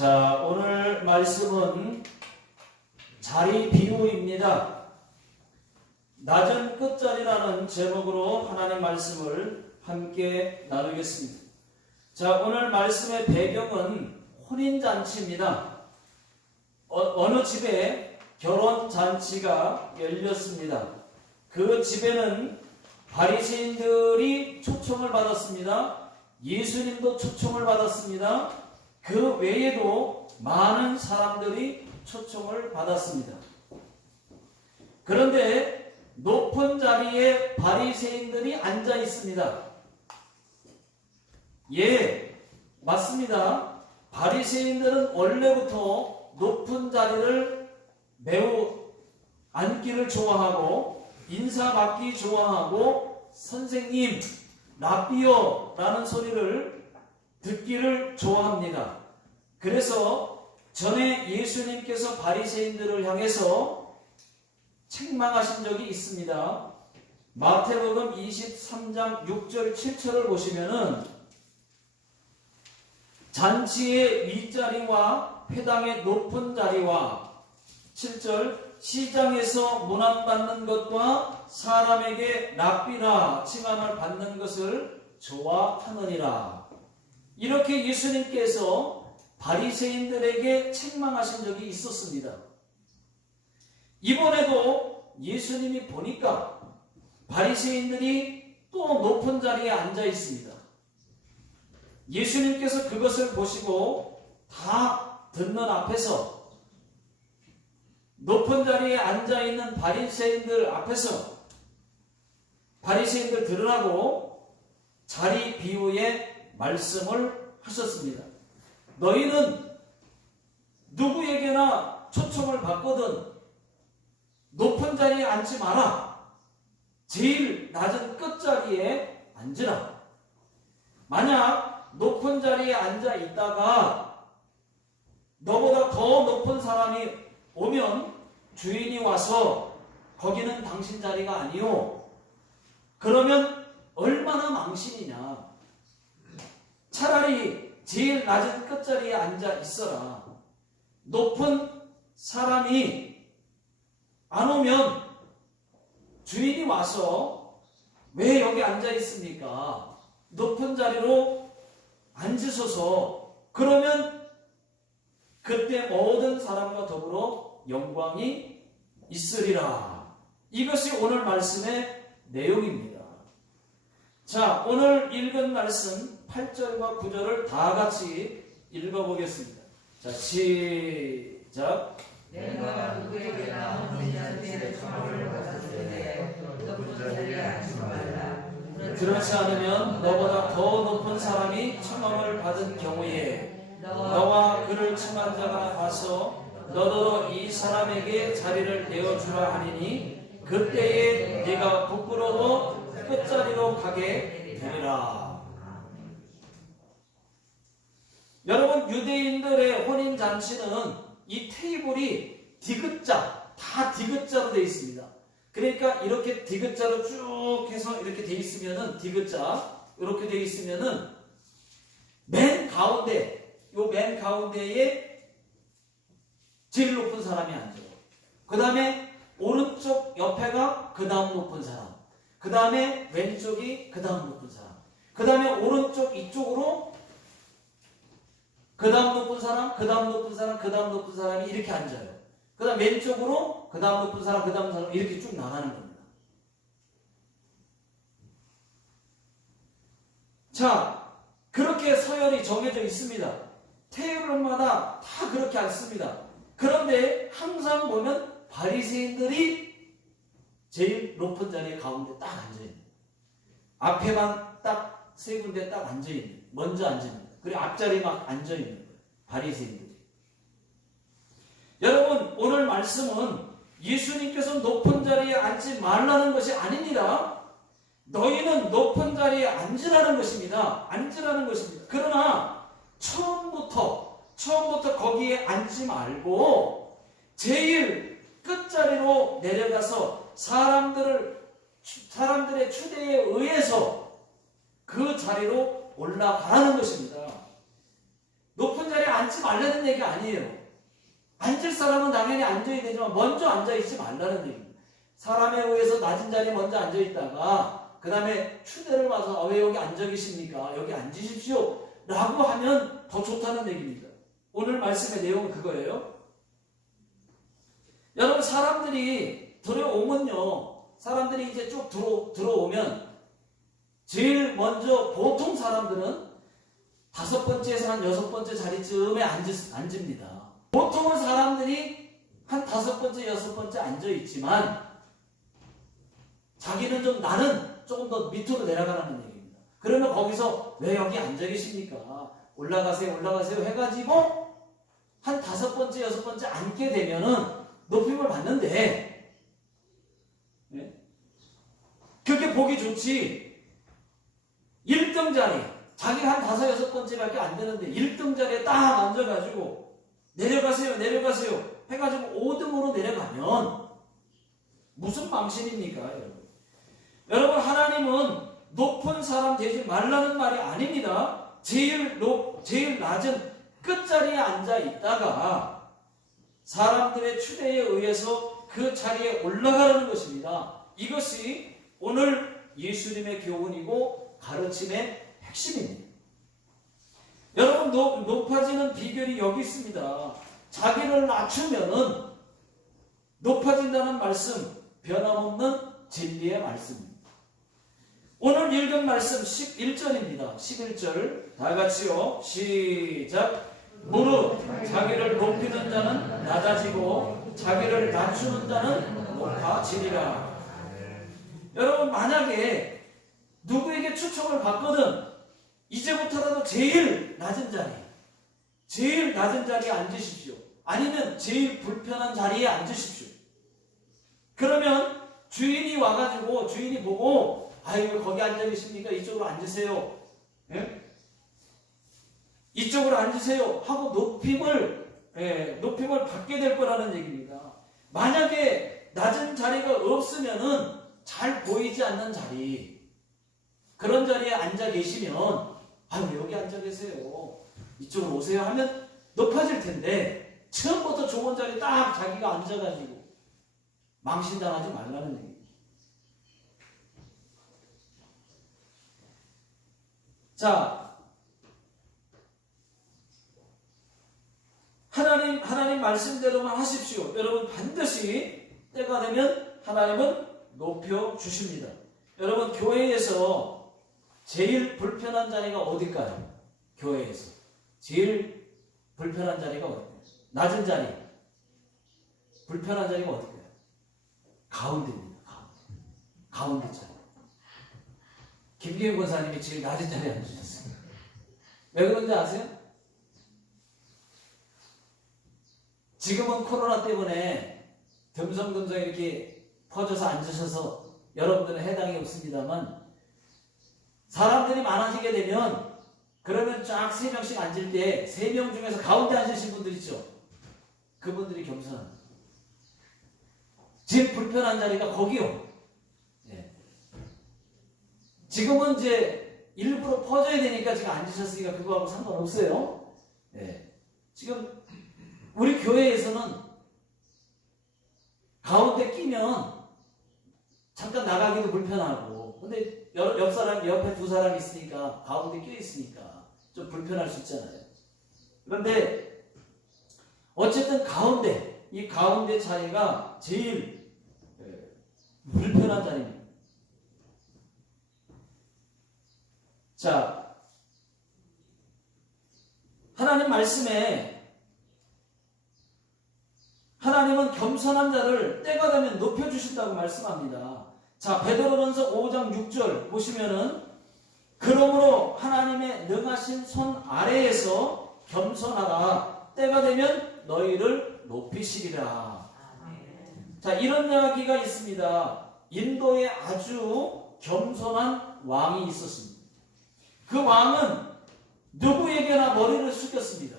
자, 오늘 말씀은 자리 비유입니다. 낮은 끝자리라는 제목으로 하나님 말씀을 함께 나누겠습니다. 자, 오늘 말씀의 배경은 혼인잔치입니다. 어느 집에 결혼잔치가 열렸습니다. 그 집에는 바리새인들이 초청을 받았습니다. 예수님도 초청을 받았습니다. 그 외에도 많은 사람들이 초청을 받았습니다. 그런데 높은 자리에 바리새인들이 앉아 있습니다. 예, 맞습니다. 바리새인들은 원래부터 높은 자리를 매우 앉기를 좋아하고 인사받기 좋아하고 선생님, 라비어라는 소리를 듣기를 좋아합니다. 그래서 전에 예수님께서 바리새인들을 향해서 책망하신 적이 있습니다. 마태복음 23장 6절 7절을 보시면은 잔치의 윗자리와 회당의 높은 자리와 7절 시장에서 문안받는 것과 사람에게 랍비라 칭함을 받는 것을 좋아하느니라. 이렇게 예수님께서 바리새인들에게 책망하신 적이 있었습니다. 이번에도 예수님이 보니까 바리새인들이 또 높은 자리에 앉아 있습니다. 예수님께서 그것을 보시고 다 듣는 앞에서 높은 자리에 앉아 있는 바리새인들 앞에서 바리새인들 들으라고 자리 비유의 말씀을 하셨습니다. 너희는 누구에게나 초청을 받거든 높은 자리에 앉지 마라. 제일 낮은 끝자리에 앉으라. 만약 높은 자리에 앉아 있다가 너보다 더 높은 사람이 오면 주인이 와서 거기는 당신 자리가 아니요. 그러면 얼마나 망신이냐. 차라리 제일 낮은 끝자리에 앉아 있어라. 높은 사람이 안 오면 주인이 와서 왜 여기 앉아 있습니까? 높은 자리로 앉으소서. 그러면 그때 모든 사람과 더불어 영광이 있으리라. 이것이 오늘 말씀의 내용입니다. 자, 오늘 읽은 말씀 8절과 9절을 다 같이 읽어보겠습니다. 자, 시작. 내가 누구에게나 혼인잔치에 청혼을 받았으되 높은 자리에 앉지 말라. 그렇지 않으면 너보다 더 높은 사람이 청함을 받은 경우에 너와 그를 청한 자가 와서 너도 이 사람에게 자리를 내어주라 하니니 그때에 네가 부끄러워 끝자리로 가게 되리라. 여러분, 유대인들의 혼인잔치는 이 테이블이 디귿자, 다 디귿자로 되어 있습니다. 그러니까 이렇게 디귿자로 쭉 해서 이렇게 되어 있으면은 디귿자 이렇게 되어 있으면은 맨 가운데에 제일 높은 사람이 앉아요. 그 다음에 오른쪽 옆에가 그 다음 높은 사람, 그 다음에 왼쪽이 그 다음 높은 사람, 그 다음에 오른쪽 이쪽으로 그 다음 높은 사람, 그 다음 높은 사람, 그 다음 높은 사람이 이렇게 앉아요. 그 다음 왼쪽으로 그 다음 높은 사람, 그 다음 사람 이렇게 쭉 나가는 겁니다. 자, 그렇게 서열이 정해져 있습니다. 테이블마다 다 그렇게 앉습니다. 그런데 항상 보면 바리새인들이 제일 높은 자리에 가운데 딱 앉아있는 거예요. 앞에만 딱 세 군데 딱 앉아있는, 먼저 앉아있는 거예요. 그리고 앞자리에 막 앉아있는 거예요. 바리새인들이. 여러분, 오늘 말씀은 예수님께서 높은 자리에 앉지 말라는 것이 아닙니다. 너희는 높은 자리에 앉으라는 것입니다. 앉으라는 것입니다. 그러나 처음부터 거기에 앉지 말고 제일 끝자리로 내려가서 사람들의 추대에 의해서 그 자리로 올라가라는 것입니다. 높은 자리에 앉지 말라는 얘기 아니에요. 앉을 사람은 당연히 앉아야 되지만 먼저 앉아있지 말라는 얘기입니다. 사람에 의해서 낮은 자리에 먼저 앉아있다가 그 다음에 추대를 봐서 왜 여기 앉아 계십니까? 여기 앉으십시오 라고 하면 더 좋다는 얘기입니다. 오늘 말씀의 내용은 그거예요. 여러분, 사람들이 들어오면요, 사람들이 이제 쭉 들어오면 제일 먼저 보통 사람들은 5번째에서 한 6번째 자리쯤에 앉습니다. 보통은 사람들이 한 5번째, 6번째 앉아있지만 자기는 좀 나는 조금 더 밑으로 내려가라는 얘기입니다. 그러면 거기서 왜 여기 앉아 계십니까? 올라가세요 해가지고 한 5번째, 6번째 앉게 되면은 높임을 받는데, 네? 그게 보기 좋지. 1등 자리, 자기가 한 5, 6번째밖에 안 되는데 1등 자리에 딱 앉아가지고 내려가세요 해가지고 5등으로 내려가면 무슨 망신입니까, 여러분? 여러분, 하나님은 높은 사람 되지 말라는 말이 아닙니다. 제일 낮은 끝자리에 앉아 있다가 사람들의 추대에 의해서 그 자리에 올라가는 것입니다. 이것이 오늘 예수님의 교훈이고 가르침의 핵심입니다. 여러분, 높아지는 비결이 여기 있습니다. 자기를 낮추면은 높아진다는 말씀, 변함없는 진리의 말씀입니다. 오늘 읽은 말씀 11절입니다. 11절 다 같이요. 시작. 무릇 자기를 높이는 자는 낮아지고 자기를 낮추는 자는 높아지리라. 여러분, 만약에 누구에게 추첨을 받거든 이제부터라도 제일 낮은 자리에 앉으십시오. 아니면 제일 불편한 자리에 앉으십시오. 그러면 주인이 와가지고 주인이 보고 아이고 거기 앉아 계십니까? 이쪽으로 앉으세요. 예? 이쪽으로 앉으세요 하고 높임을 받게 될 거라는 얘기입니다. 만약에 낮은 자리가 없으면은 잘 보이지 않는 자리, 그런 자리에 앉아 계시면 아유 여기 앉아 계세요, 이쪽으로 오세요 하면 높아질 텐데 처음부터 좋은 자리 딱 자기가 앉아가지고 망신당하지 말라는 얘기입니다. 자, 하나님 말씀대로만 하십시오. 여러분, 반드시 때가 되면 하나님은 높여주십니다. 여러분, 교회에서 제일 불편한 자리가 어딜까요? 교회에서 제일 불편한 자리가 어딜까요? 낮은 자리, 불편한 자리가 어딜까요? 가운데입니다. 가운데 자리. 김기현 권사님이 제일 낮은 자리에 앉으셨어요. 왜 그런지 아세요? 지금은 코로나 때문에 듬성듬성 이렇게 퍼져서 앉으셔서 여러분들은 해당이 없습니다만, 사람들이 많아지게 되면 그러면 쫙 3명씩 앉을 때 3명 중에서 가운데 앉으신 분들 있죠? 그분들이 겸손합니다. 제일 불편한 자리가 거기요. 네. 지금은 이제 일부러 퍼져야 되니까 지금 앉으셨으니까 그거하고 상관없어요. 네. 지금 우리 교회에서는 가운데 끼면 잠깐 나가기도 불편하고, 근데 옆에 2사람 있으니까 가운데 껴 있으니까 좀 불편할 수 있잖아요. 그런데 어쨌든 이 가운데 자리가 제일 불편한 자리입니다. 자, 하나님 말씀에 하나님은 겸손한 자를 때가 되면 높여주신다고 말씀합니다. 자, 베드로전서 5장 6절 보시면은 그러므로 하나님의 능하신 손 아래에서 겸손하라. 때가 되면 너희를 높이시리라. 자, 이런 이야기가 있습니다. 인도에 아주 겸손한 왕이 있었습니다. 그 왕은 누구에게나 머리를 숙였습니다.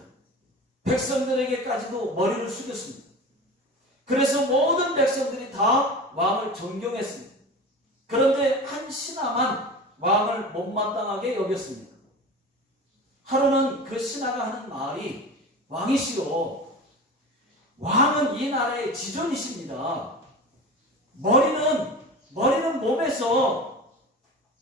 백성들에게까지도 머리를 숙였습니다. 그래서 모든 백성들이 다 왕을 존경했습니다. 그런데 한 신하만 왕을 못마땅하게 여겼습니다. 하루는 그 신하가 하는 말이 왕이시오. 왕은 이 나라의 지존이십니다. 머리는 몸에서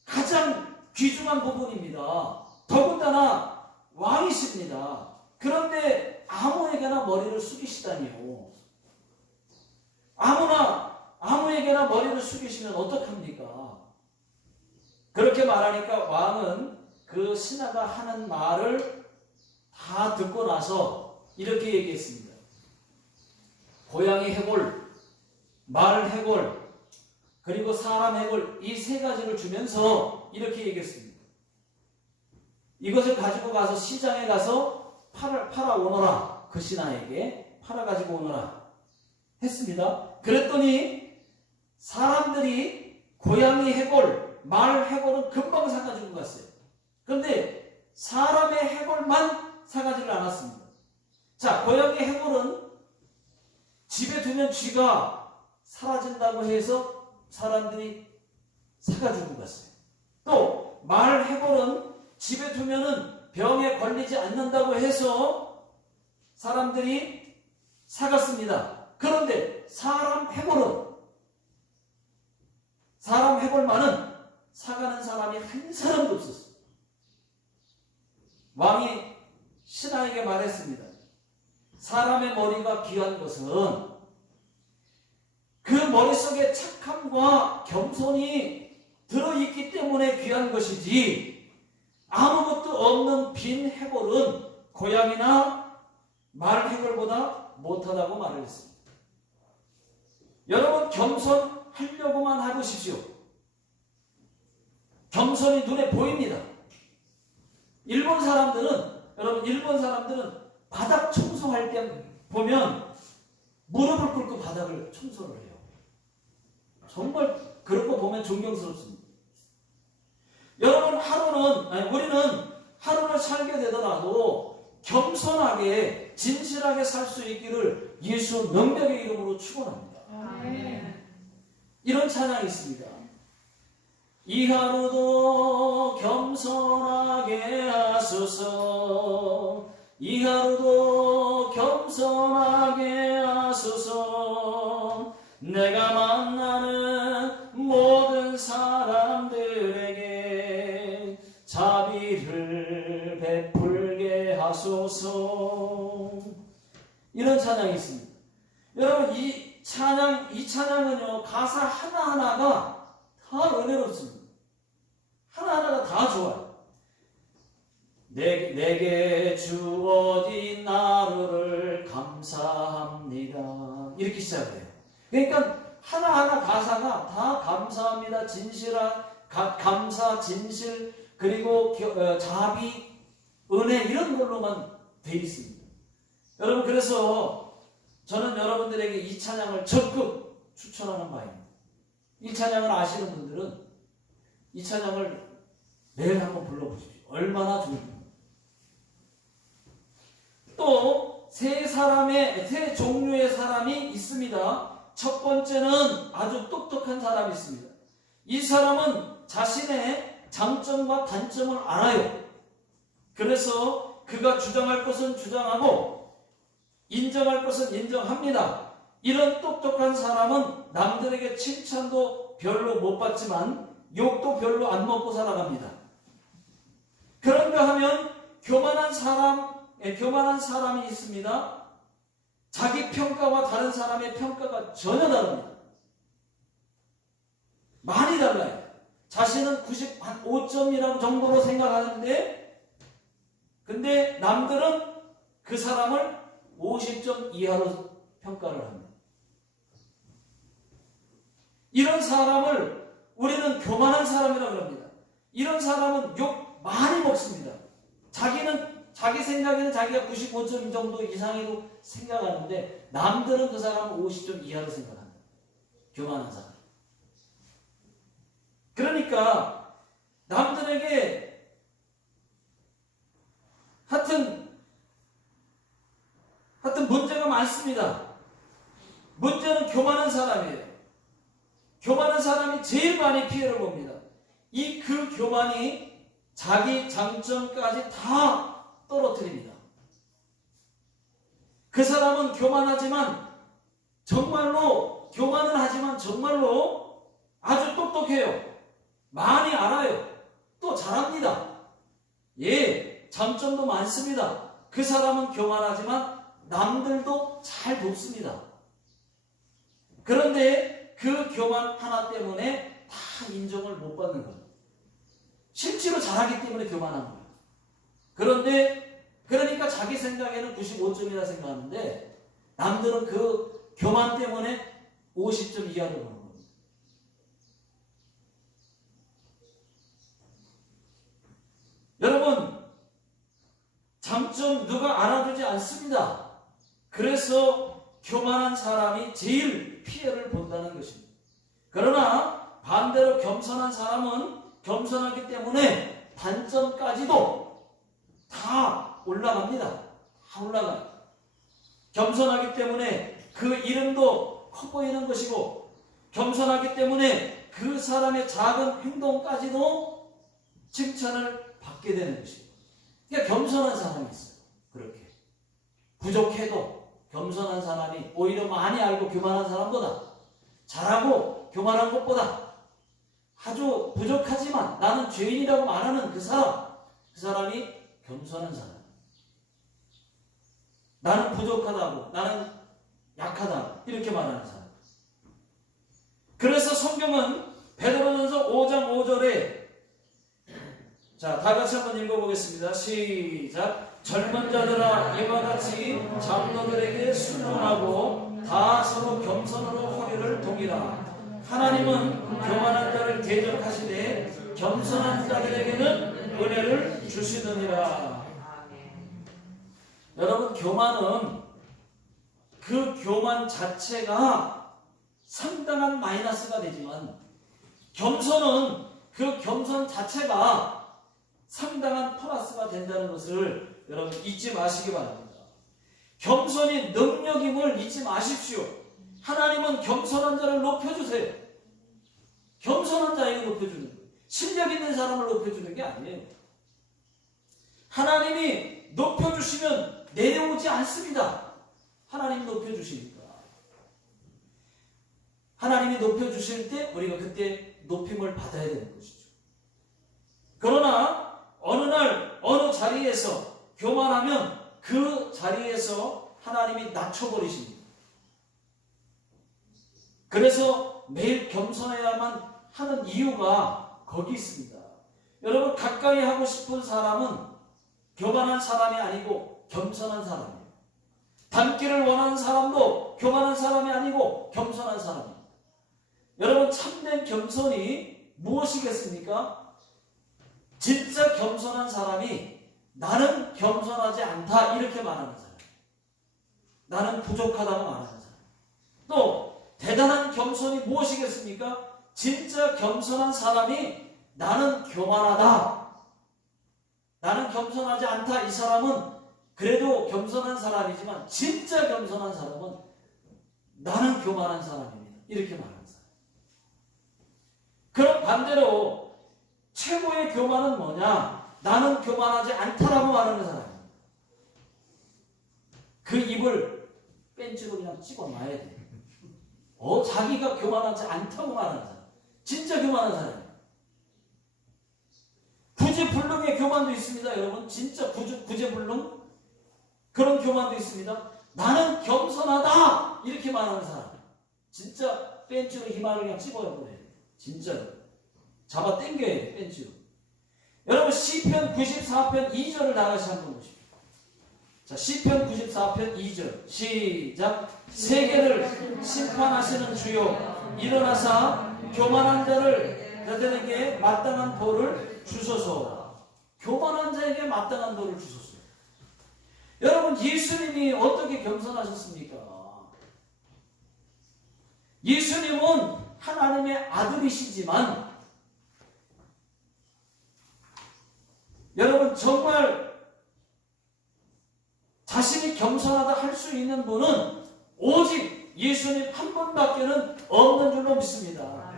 가장 귀중한 부분입니다. 더군다나 왕이십니다. 그런데 아무에게나 머리를 숙이시다니요. 아무에게나 머리를 숙이시면 어떡합니까? 그렇게 말하니까 왕은 그 신하가 하는 말을 다 듣고 나서 이렇게 얘기했습니다. 고양이 해골, 말 해골, 그리고 사람 해골 이 세 가지를 주면서 이렇게 얘기했습니다. 이것을 가지고 가서 시장에 가서 팔아오너라. 그 신하에게 팔아가지고 오너라 했습니다. 그랬더니 사람들이 고양이 해골, 말 해골은 금방 사가지고 갔어요. 그런데 사람의 해골만 사가지를 않았습니다. 자, 고양이 해골은 집에 두면 쥐가 사라진다고 해서 사람들이 사가지고 갔어요. 또 말 해골은 집에 두면은 병에 걸리지 않는다고 해서 사람들이 사갔습니다. 그런데 사람 해골만은 사가는 사람이 한 사람도 없었어요. 왕이 신하에게 말했습니다. 사람의 머리가 귀한 것은 그 머릿속에 착함과 겸손이 들어있기 때문에 귀한 것이지 아무것도 없는 빈 해골은 고양이나 말 해골보다 못하다고 말을 했습니다. 여러분 겸손하려고만 해보십시오. 겸손이 눈에 보입니다. 일본 사람들은 바닥 청소할 때 보면 무릎을 꿇고 바닥을 청소를 해요. 정말 그런 거 보면 존경스럽습니다. 여러분 우리는 하루를 살게 되더라도 겸손하게 진실하게 살 수 있기를 예수 명백의 이름으로 축원합니다. 이런 찬양이 있습니다. 이 하루도 겸손하게 하소서. 이 하루도 겸손하게 하소서. 내가 만나는 모든 사람들에게 자비를 베풀게 하소서. 이런 찬양이 있습니다. 여러분 이 찬양은요 가사 하나하나가 다 은혜롭습니다. 하나하나가 다 좋아요. 내게 주어진 하루를 감사합니다. 이렇게 시작해요. 그러니까 하나하나 가사가 다 감사합니다. 감사, 진실, 그리고 자비, 은혜 이런 걸로만 돼 있습니다. 여러분 그래서 저는 여러분들에게 이 찬양을 적극 추천하는 바입니다. 이 찬양을 아시는 분들은 이 찬양을 매일 한번 불러보십시오. 얼마나 좋은지. 또 세 종류의 사람이 있습니다. 첫 번째는 아주 똑똑한 사람이 있습니다. 이 사람은 자신의 장점과 단점을 알아요. 그래서 그가 주장할 것은 주장하고 인정할 것은 인정합니다. 이런 똑똑한 사람은 남들에게 칭찬도 별로 못 받지만 욕도 별로 안 먹고 살아갑니다. 그런가 하면 교만한 사람이 있습니다. 자기 평가와 다른 사람의 평가가 전혀 다릅니다. 많이 달라요. 자신은 95점이라고 정도로 생각하는데 근데 남들은 그 사람을 50점 이하로 평가를 합니다. 이런 사람을 우리는 교만한 사람이라고 합니다. 이런 사람은 욕 많이 먹습니다. 자기 생각에는 자기가 95점 정도 이상으로 생각하는데 남들은 그 사람은 50점 이하로 생각합니다. 교만한 사람. 그러니까 남들에게 하여튼 문제가 많습니다. 문제는 교만한 사람이에요. 교만한 사람이 제일 많이 피해를 봅니다. 그 교만이 자기 장점까지 다 떨어뜨립니다. 그 사람은 교만하지만 정말로 교만은 하지만 정말로 아주 똑똑해요. 많이 알아요. 또 잘합니다. 예, 장점도 많습니다. 그 사람은 교만하지만 남들도 잘 돕습니다. 그런데 그 교만 하나 때문에 다 인정을 못 받는 거예요. 실제로 잘하기 때문에 교만한 거예요. 그러니까 자기 생각에는 95점이라 생각하는데 남들은 그 교만 때문에 50점 이하로 보는 겁니다. 여러분, 장점 누가 알아주지 않습니다. 그래서 교만한 사람이 제일 피해를 본다는 것입니다. 그러나 반대로 겸손한 사람은 겸손하기 때문에 단점까지도 다 올라갑니다. 다 올라가요. 겸손하기 때문에 그 이름도 커 보이는 것이고, 겸손하기 때문에 그 사람의 작은 행동까지도 칭찬을 받게 되는 것입니다. 그러니까 겸손한 사람이 있어요. 그렇게 부족해도 겸손한 사람이 오히려 많이 알고 교만한 사람보다, 잘하고 교만한 것보다 아주 부족하지만 나는 죄인이라고 말하는 그 사람이 겸손한 사람. 나는 부족하다고, 나는 약하다 이렇게 말하는 사람. 그래서 성경은 베드로전서 5장 5절에 자, 다 같이 한번 읽어보겠습니다. 시작. 젊은 자들아, 이와 같이 장로들에게 순종하고 다 서로 겸손으로 허리를 동이라. 하나님은 교만한 자를 대적하시되 겸손한 자들에게는 은혜를 주시느니라. 여러분, 교만은 그 교만 자체가 상당한 마이너스가 되지만 겸손은 그 겸손 자체가 상당한 플러스가 된다는 것을 여러분 잊지 마시기 바랍니다. 겸손이 능력임을 잊지 마십시오. 하나님은 겸손한 자를 높여주세요. 겸손한 자에게 높여주는 거예요. 실력 있는 사람을 높여주는 게 아니에요. 하나님이 높여주시면 내려오지 않습니다. 하나님이 높여주시니까. 하나님이 높여주실 때 우리가 그때 높임을 받아야 되는 것이죠. 그러나 어느 날 어느 자리에서 교만하면 그 자리에서 하나님이 낮춰버리십니다. 그래서 매일 겸손해야만 하는 이유가 거기 있습니다. 여러분, 가까이 하고 싶은 사람은 교만한 사람이 아니고 겸손한 사람이에요. 닮기를 원하는 사람도 교만한 사람이 아니고 겸손한 사람이에요. 여러분, 참된 겸손이 무엇이겠습니까? 진짜 겸손한 사람이 나는 겸손하지 않다 이렇게 말하는 사람, 나는 부족하다고 말하는 사람. 또 대단한 겸손이 무엇이겠습니까? 진짜 겸손한 사람이 나는 교만하다, 나는 겸손하지 않다. 이 사람은 그래도 겸손한 사람이지만 진짜 겸손한 사람은 나는 교만한 사람입니다 이렇게 말하는 사람. 그럼 반대로 최고의 교만은 뭐냐? 나는 교만하지 않다라고 말하는 사람입니다. 그 입을 뺀지로 그냥 찍어놔야 돼. 자기가 교만하지 않다고 말하는 사람. 진짜 교만한 사람이에요. 구제불능의 교만도 있습니다. 여러분, 진짜 구제불능 그런 교만도 있습니다. 나는 겸손하다 이렇게 말하는 사람. 진짜 벤치로 희망을 그냥 찍어버려요. 진짜로. 잡아 당겨야 돼, 벤치로. 여러분, 시편 94편 2절을 다같이 한번 보십시오. 자, 시편 94편 2절 시작. 세계를 심판하시는 주여, 일어나사 교만한 자들에게 마땅한 벌을 주소서. 교만한 자에게 마땅한 벌을 주소서. 여러분, 예수님이 어떻게 겸손하셨습니까? 예수님은 하나님의 아들이시지만 여러분, 정말 자신이 겸손하다 할 수 있는 분은 오직 예수님 한 분밖에는 없는 줄로 믿습니다.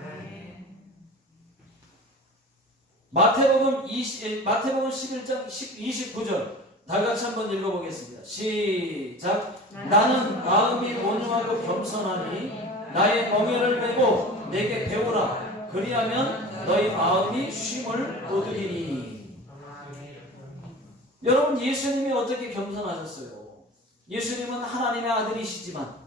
마태복음 11장 29절 다 같이 한번 읽어보겠습니다. 시작. 나는 마음이 온유하고 겸손하니 나의 멍에를 메고 내게 배우라. 그리하면 너희 마음이 쉼을 얻으리니. 여러분, 예수님이 어떻게 겸손하셨어요? 예수님은 하나님의 아들이시지만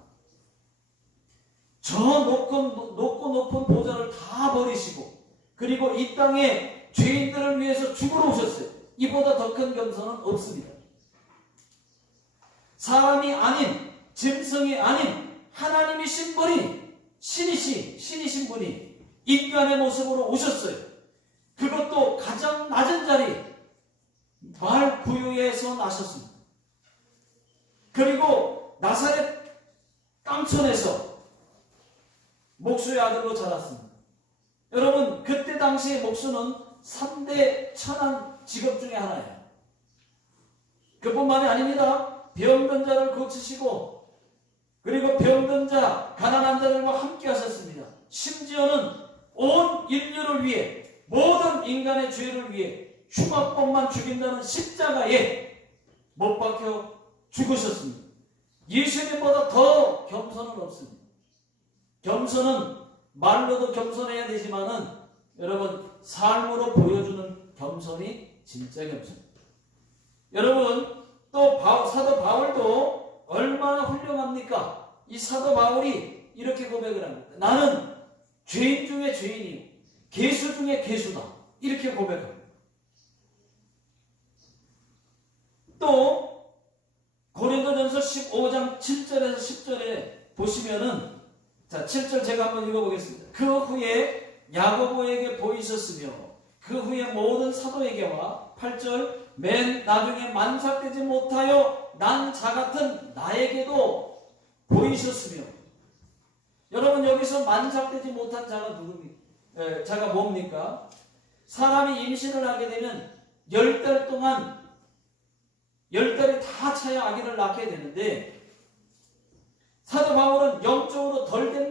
저 높고 높은 보좌를 다 버리시고 그리고 이 땅에 죄인들을 위해서 죽으러 오셨어요. 이보다 더 큰 겸손은 없습니다. 사람이 아닌, 짐승이 아닌 하나님이신 분이, 신이신 분이 인간의 모습으로 오셨어요. 그것도 가장 낮은 자리, 마을 구유에서 나셨습니다. 그리고 나사렛 깡촌에서 목수의 아들로 자랐습니다. 여러분, 그때 당시의 목수는 3대 천한 직업 중에 하나예요. 그뿐만이 아닙니다. 병든 자를 고치시고 그리고 병든 자, 가난한 자들과 함께 하셨습니다. 심지어는 온 인류를 위해, 모든 인간의 죄를 위해 흉악범만 죽인다는 십자가에 못 박혀 죽으셨습니다. 예수님보다 더 겸손은 없습니다. 겸손은 말로도 겸손해야 되지만은 여러분, 삶으로 보여주는 겸손이 진짜 겸손입니다. 여러분, 또 사도 바울도 얼마나 훌륭합니까? 이 사도 바울이 이렇게 고백을 합니다. 나는 죄인 중에 죄인이요 괴수 중에 괴수다. 이렇게 고백합니다. 또 고린도전서 15장 7절에서 10절에 보시면은, 자, 7절 제가 한번 읽어보겠습니다. 그 후에 야고보에게 보이셨으며 그 후에 모든 사도에게와 8절 맨 나중에 만삭되지 못하여 난 자 같은 나에게도 보이셨으며. 여러분, 여기서 만삭되지 못한 자가 누굽니까? 자가 뭡니까? 사람이 임신을 하게 되면 10달 동안 10달이 다 차야 아기를 낳게 되는데, 사도 바울은 영적으로 덜 된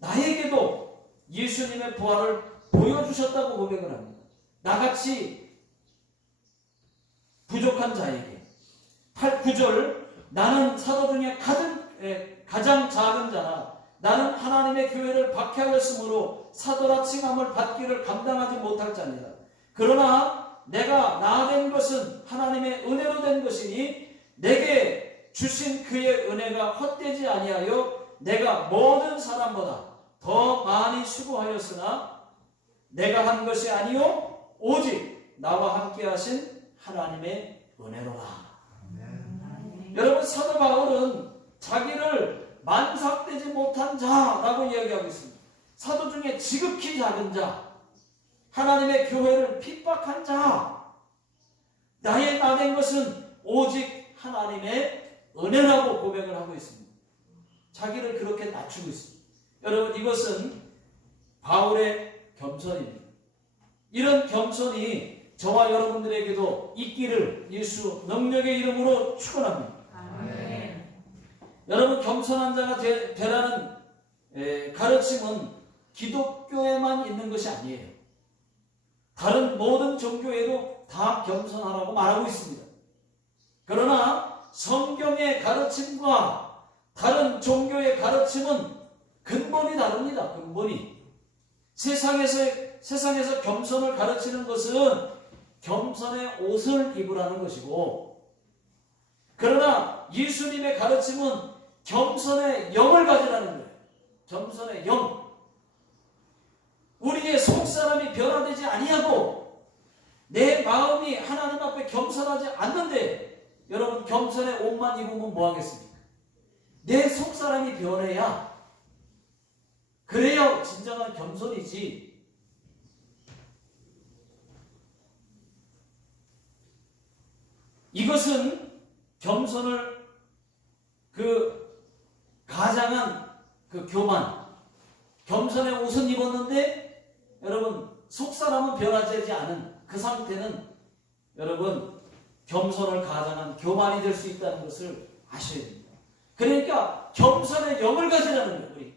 나에게도 예수님의 부활을 보여주셨다고 고백을 합니다. 나같이 부족한 자에게. 9절 나는 사도 중에 가장 작은 자나 나는 하나님의 교회를 박해하였으므로 사도라 칭함을 받기를 감당하지 못할 자니라. 그러나 내가 나된 것은 하나님의 은혜로 된 것이니 내게 주신 그의 은혜가 헛되지 아니하여 내가 모든 사람보다 더 많이 수고하였으나 내가 한 것이 아니요 오직 나와 함께 하신 하나님의 은혜로라. 여러분, 사도 바울은 자기를 만삭되지 못한 자라고 이야기하고 있습니다. 사도 중에 지극히 작은 자, 하나님의 교회를 핍박한 자, 나의 나된 것은 오직 하나님의 은혜라고 고백을 하고 있습니다. 자기를 그렇게 낮추고 있습니다. 여러분, 이것은 바울의 겸손입니다. 이런 겸손이 저와 여러분들에게도 있기를 예수 능력의 이름으로 축원합니다. 아멘. 여러분, 겸손한 자가 되라는 가르침은 기독교에만 있는 것이 아니에요. 다른 모든 종교에도 다 겸손하라고 말하고 있습니다. 그러나 성경의 가르침과 다른 종교의 가르침은 근본이 다릅니다. 근본이. 세상에서 겸손을 가르치는 것은 겸손의 옷을 입으라는 것이고, 그러나 예수님의 가르침은 겸손의 영을 가지라는 거예요. 겸손의 영. 우리의 속사람이 변화되지 아니하고 내 마음이 하나님 앞에 겸손하지 않는데, 여러분, 겸손의 옷만 입으면 뭐 하겠습니까? 내 속사람이 변해야, 그래야 진정한 겸손이지. 이것은 겸손을 가장한 교만. 겸손의 옷은 입었는데 여러분 속사람은 변하지 않은 그 상태는 여러분 겸손을 가장한 교만이 될 수 있다는 것을 아셔야 됩니다. 그러니까 겸손의 영을 가지라는 거예요. 우리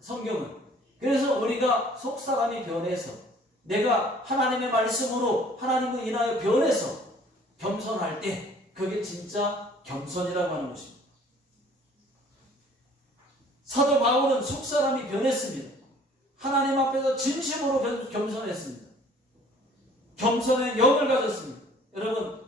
성경은. 그래서 우리가 속사람이 변해서, 내가 하나님의 말씀으로 하나님을 인하여 변해서 겸손할 때 그게 진짜 겸손이라고 하는 것입니다. 사도 바울은 속사람이 변했습니다. 하나님 앞에서 진심으로 겸손했습니다. 겸손의 영을 가졌습니다. 여러분,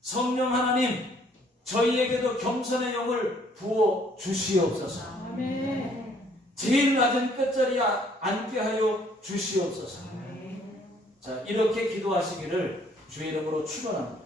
성령 하나님 저희에게도 겸손의 영을 부어 주시옵소서. 아멘. 제일 낮은 끝자리에 앉게 하여 주시옵소서. 자, 이렇게 기도하시기를 주의 이름으로 축원합니다.